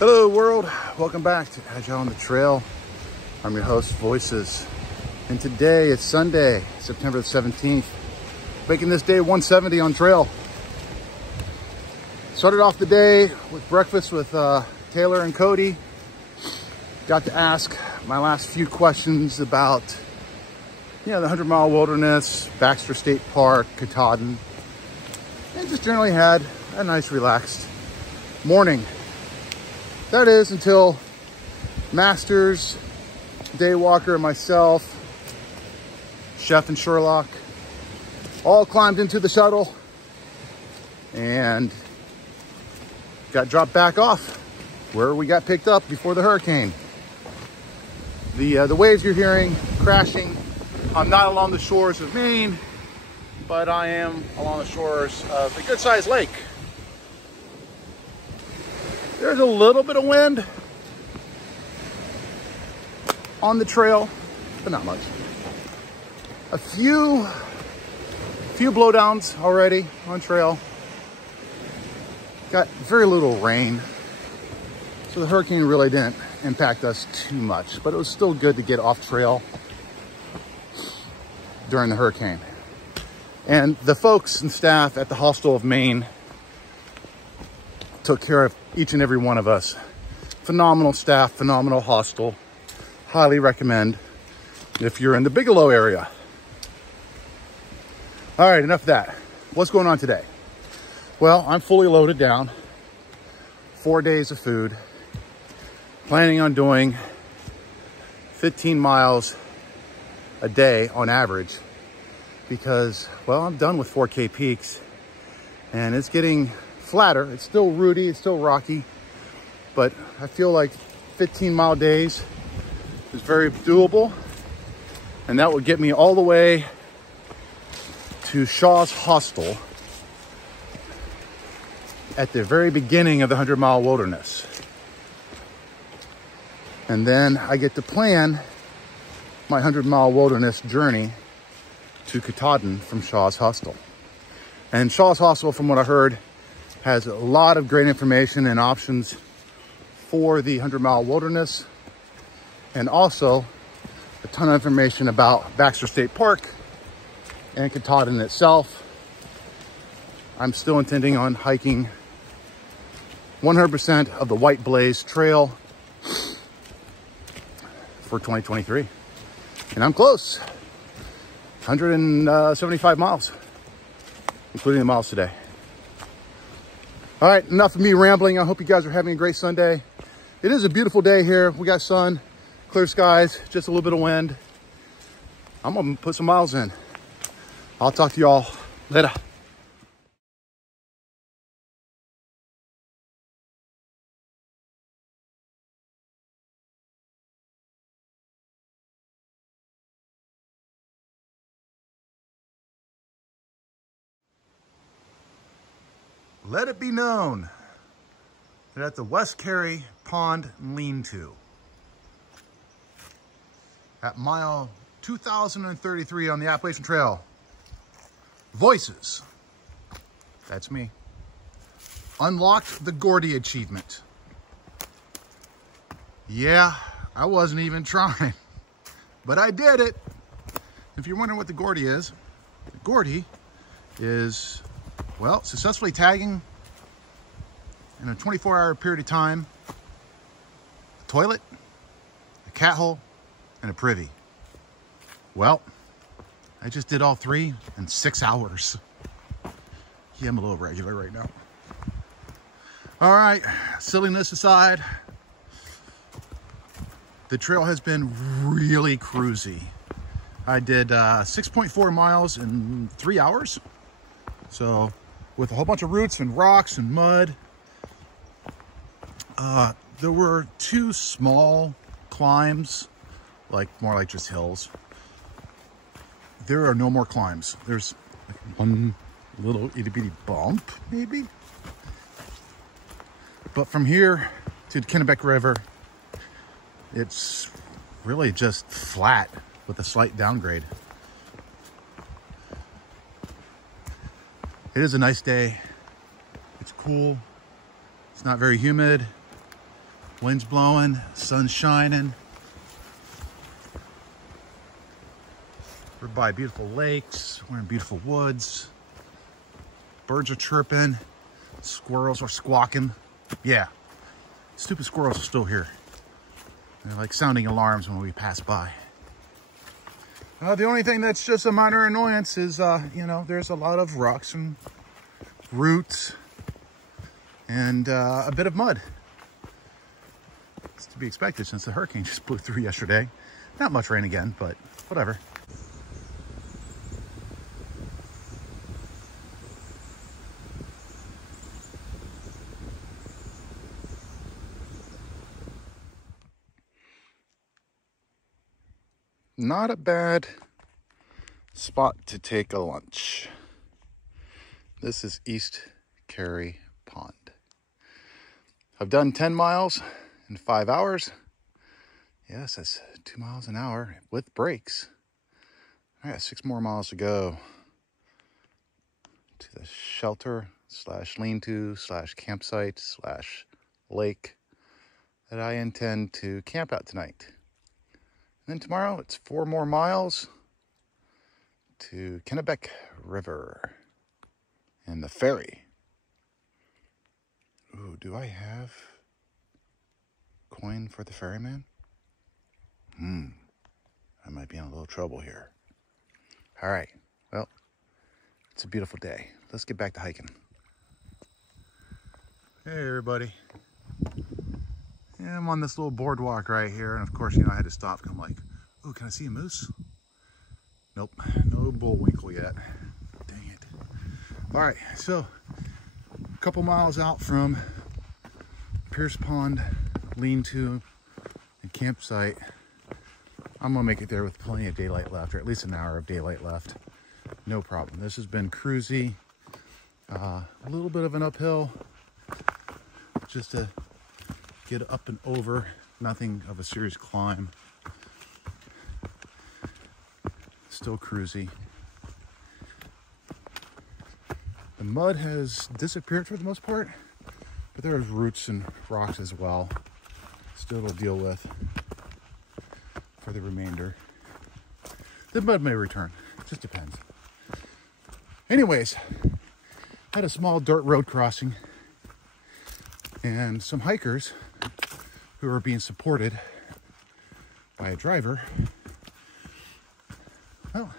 Hello world, welcome back to Agileonthetrail. I'm your host, Voices. And today it's Sunday, September the 17th, making this day 170 on trail. Started off the day with breakfast with Taylor and Cody. Got to ask my last few questions about, the 100-mile wilderness, Baxter State Park, Katahdin, and just generally had a nice relaxed morning. That is until Masters, Daywalker, and myself, Chef and Sherlock, all climbed into the shuttle and got dropped back off where we got picked up before the hurricane. The waves you're hearing crashing, I'm not along the shores of Maine, but I am along the shores of a good-sized lake. There's a little bit of wind on the trail, but not much. A few blowdowns already on trail. Got very little rain, so the hurricane really didn't impact us too much, but it was still good to get off trail during the hurricane. And the folks and staff at the Hostel of Maine took care of each and every one of us. Phenomenal staff, phenomenal hostel. Highly recommend if you're in the Bigelow area. All right, enough of that. What's going on today? Well, I'm fully loaded down. 4 days of food. Planning on doing 15 miles a day on average because, well, I'm done with 4K peaks and it's getting flatter. It's still rooty, it's still rocky, but I feel like 15-mile days is very doable, and that would get me all the way to Shaw's Hostel at the very beginning of the 100-mile wilderness. And then I get to plan my 100-mile wilderness journey to Katahdin from Shaw's Hostel. And Shaw's Hostel, from what I heard, has a lot of great information and options for the 100-mile wilderness, and also a ton of information about Baxter State Park and Katahdin itself. I'm still intending on hiking 100% of the White Blaze Trail for 2023. And I'm close. 175 miles, including the miles today. All right, enough of me rambling. I hope you guys are having a great Sunday. It is a beautiful day here. We got sun, clear skies, just a little bit of wind. I'm gonna put some miles in. I'll talk to y'all later. Let it be known that at the West Carey Pond Lean-To, at mile 2033 on the Appalachian Trail, Voices, that's me, unlocked the Gordy achievement. Yeah, I wasn't even trying, but I did it. If you're wondering what the Gordy is well, successfully tagging in a 24-hour period of time a toilet, a cat hole, and a privy. Well, I just did all three in 6 hours. Yeah, I'm a little regular right now. All right, silliness aside, the trail has been really cruisy. I did 6.4 miles in 3 hours. So with a whole bunch of roots and rocks and mud. There were 2 small climbs, more like just hills. There are no more climbs. There's one little itty bitty bump, maybe. But from here to the Kennebec River, it's really just flat with a slight downgrade. It is a nice day. It's cool. It's not very humid. Wind's blowing, sun's shining. We're by beautiful lakes, we're in beautiful woods. Birds are chirping, squirrels are squawking. Yeah, stupid squirrels are still here. They're like sounding alarms when we pass by. The only thing that's just a minor annoyance is, you know, there's a lot of rocks and roots and a bit of mud. It's to be expected since the hurricane just blew through yesterday. Not much rain again, but whatever. Not a bad spot to take a lunch. This is East Carey Pond. I've done 10 miles in 5 hours. Yes, that's 2 miles an hour with breaks. I got 6 more miles to go to the shelter / lean-to / campsite / lake that I intend to camp out tonight. And then tomorrow it's 4 more miles to Kennebec River and the ferry. Ooh, do I have coin for the ferryman? I might be in a little trouble here. All right, well, it's a beautiful day. Let's get back to hiking. Hey, everybody. Yeah, I'm on this little boardwalk right here, and of course, you know, I had to stop. I'm like, oh, can I see a moose? Nope, no bullwinkle yet. Dang it. All right, so a couple miles out from Pierce Pond lean-to and campsite. I'm gonna make it there with plenty of daylight left, or at least an hour of daylight left. No problem. This has been cruisy. A little bit of an uphill just to get up and over. Nothing of a serious climb. Still cruisy. The mud has disappeared for the most part, but there's roots and rocks as well. Still to deal with for the remainder. The mud may return, it just depends. Anyways, I had a small dirt road crossing and some hikers who are being supported by a driver. Well,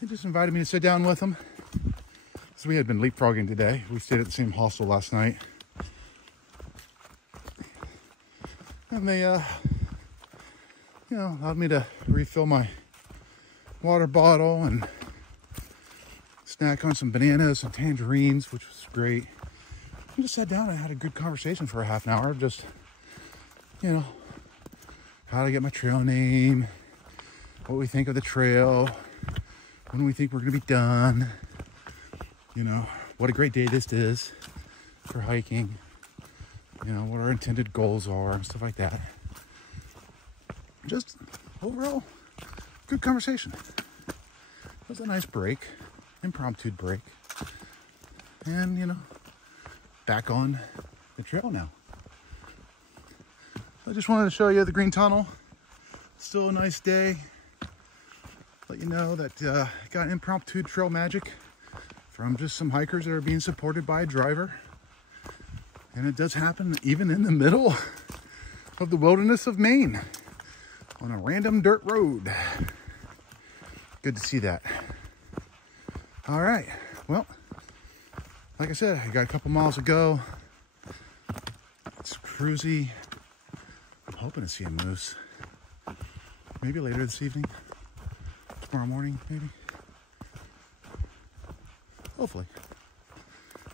they just invited me to sit down with them. So we had been leapfrogging today. We stayed at the same hostel last night. And they, you know, allowed me to refill my water bottle and snack on some bananas and tangerines, which was great. We just sat down and had a good conversation for a half an hour. Just, you know, how to get my trail name, what we think of the trail, when we think we're gonna be done, you know, what a great day this is for hiking, you know, what our intended goals are and stuff like that. Just overall, good conversation. It was a nice break, impromptu break. And, you know, back on the trail now. I just wanted to show you the green tunnel. Still a nice day. Let you know that got impromptu trail magic from just some hikers that are being supported by a driver. And it does happen even in the middle of the wilderness of Maine on a random dirt road. Good to see that. All right, well, like I said, I got a couple miles to go. It's cruisy. I'm hoping to see a moose. Maybe later this evening, tomorrow morning, maybe. Hopefully.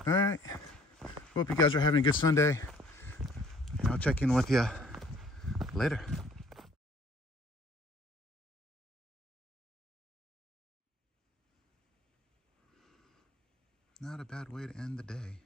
All right. Hope you guys are having a good Sunday. And I'll check in with you later. Not a bad way to end the day.